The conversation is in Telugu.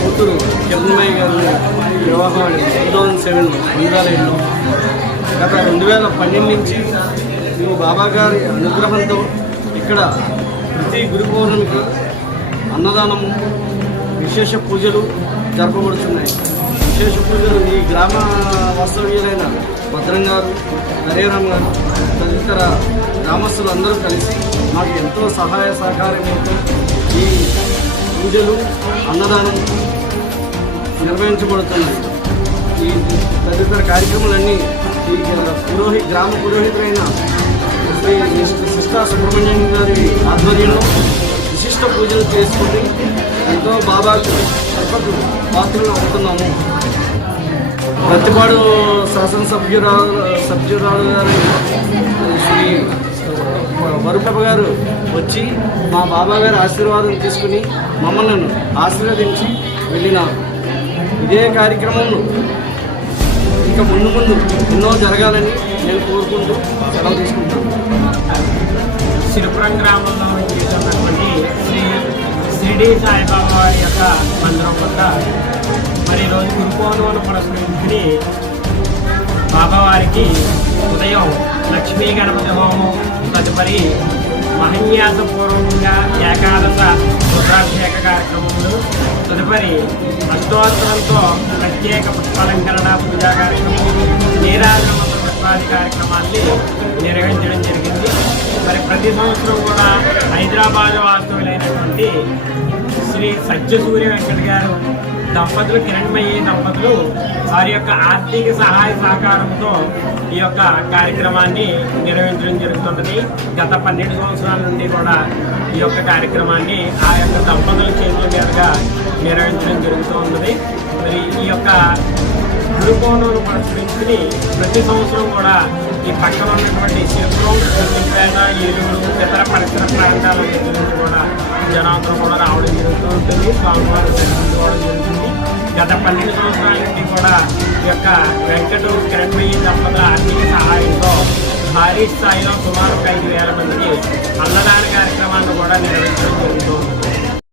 కూతురు కిరణ్మయ్య గారిని వివాహం 2007 2007లో గత 2012 నుంచి మేము బాబా గారి అనుగ్రహంతో ఇక్కడ ప్రతి గురు పౌర్ణమికి అన్నదానము విశేష పూజలు జరపబడుతున్నాయి. విశేష పూజలు ఈ గ్రామ వాస్తవ్యులైన భద్రం గారు, హరేరామ్ గారు తదితర గ్రామస్తులు అందరూ కలిసి మాకు ఎంతో సహాయ సహకారంతో ఈ పూజలు అన్నదానం నిర్వహించబడుతున్నాయి. ఈ తదితర కార్యక్రమాలన్నీ ఈ గ్రామ పురోహితులైన శ్రీ సిస్టా సుబ్రహ్మణ్యం గారి ఆధ్వర్యంలో విశిష్ట పూజలు చేసుకుని ఎంతో బాబాకు పాత్రలు అవుతున్నాము. ప్రతిపాడు సభ్యురాలు గారు శ్రీ వరుపప్ప గారు వచ్చి మా బాబా గారి ఆశీర్వాదం తీసుకుని మమ్మల్ని ఆశీర్వదించి వెళ్ళినారు. ఇదే కార్యక్రమంలో ఇంకా ముందు ఎన్నో జరగాలని నేను కోరుకుంటూ సెలవు తీసుకుంటాను. సిరిపురం గ్రామంలో ఉన్నటువంటి శ్రీ షిరిడి సాయిబాబా వారి యొక్క మందిరం వద్ద మరి ఈరోజు గురు పౌర్ణమిని పురస్కరించుకుని బాబావారికి ఉదయం లక్ష్మీ గణపతి హోమం, తదుపరి మహన్యాసపూర్వకంగా ఏకాదశ రుద్రాభిషేక కార్యక్రమములు, తదుపరి అష్టోత్తరంతో ప్రత్యేక పుష్పాలంకరణ పూజా కార్యక్రమం, నీరాజన పుష్పాది కార్యక్రమాన్ని నిర్వహించడం జరిగింది. మరి ప్రతి సంవత్సరం కూడా హైదరాబాద్ వాస్తవులైనటువంటి శ్రీ సత్యసూర్య వెంకట గారు దంపతులు, కిరణ్మయ్య దంపతులు వారి యొక్క ఆర్థిక సహాయ సహకారంతో ఈ యొక్క కార్యక్రమాన్ని నిర్వహించడం జరుగుతున్నది. గత 12 సంవత్సరాల నుండి కూడా ఈ యొక్క కార్యక్రమాన్ని ఆ యొక్క దంపతుల చేతుల మీదుగా నిర్వహించడం జరుగుతూ ఉన్నది. మరి ఈ యొక్క గురు పౌర్ణమిని పురస్కరించుకుని ప్రతి సంవత్సరం కూడా ఈ పక్కన ఉన్నటువంటి సిరిపురం, సిద్దిపేట, ఏలూరు ఇతర పరిసర ప్రాంతాల నుంచి కూడా జనాంతరం కూడా రావడం జరుగుతూ ఉంటుంది. స్వామివారి దర్శించుకోవడం జరుగుతుంది. గత 12 సంవత్సరాల నుండి కూడా ఈ యొక్క వెంకట కిరణ్మయ్య దంపతుల ఆర్థిక సహాయంతో భారీ స్థాయిలో సుమారు 5,000 మందికి అన్నదాన కార్యక్రమాన్ని కూడా నిర్వహించడం జరుగుతూ ఉంది.